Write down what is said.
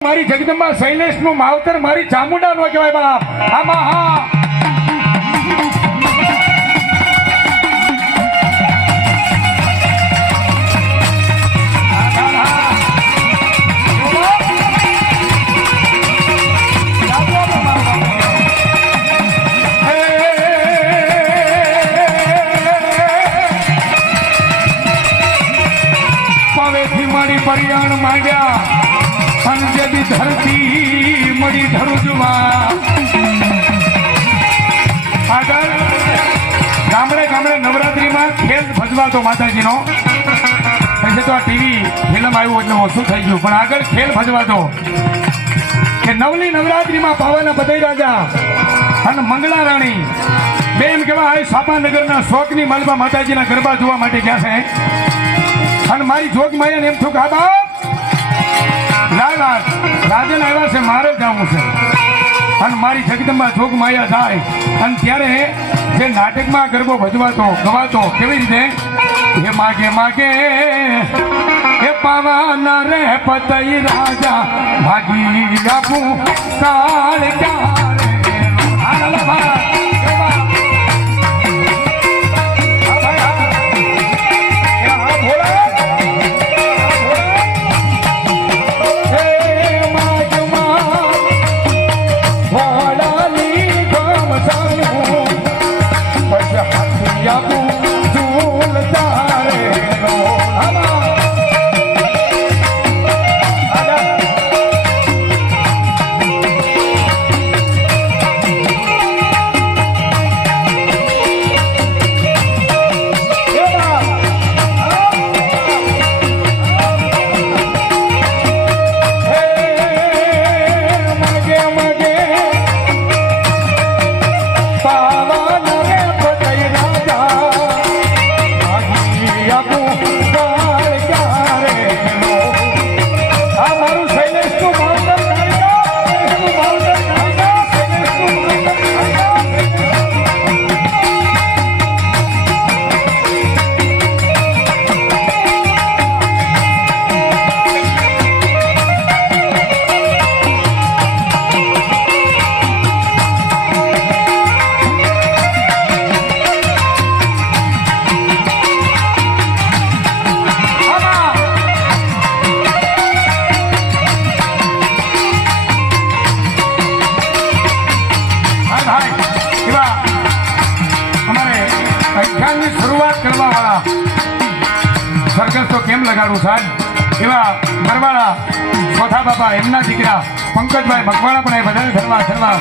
મારી જગદંબા શૈલેષ નું માવતર મારી ચામુંડા નો કહેવાય બાપ આમાં હા મારી પરિયાણ માંડ્યા અંજલી ધરતી મળી ધરુજમાં આગળ ગામડે ગામડે નવરાત્રીમાં ખેલ ભજવાતો માતાજીનો એટલે તો આ ટીવી ફિલ્મ આવ્યું એટલે ઓછું થઈ ગયું પણ આગળ ખેલ ભજવાતો કે નવલી નવરાત્રીમાં પાવાના બધાય રાજા અને મંગળા રાણી બે એમ કહેવા આ સાપાનગરના શોકની માલમાં માતાજીના ગરબા જોવા માટે ગયા છે અને મારી જોગ માયાને એમ થયું કે આ બાપ લાલ રાજન આવ્યા છે મારે જવું છે અને મારી જગદંબા જોગ માયા જાય અને ત્યારે જે નાટકમાં ગરબો ભજવાતો ગવાતો કેવી રીતે એ માગે માગે એ પાવાના રે પતઈ રાજા ભાગી આપું કાળ ક્યારે શરૂઆત કરવા વાળા સર્કસ તો કેમ લગાડું સાહેબ એવા મરવાળા ચોથા બાપા એમના દીકરા પંકજભાઈ મકવાણા પણ એ બધા ધરવા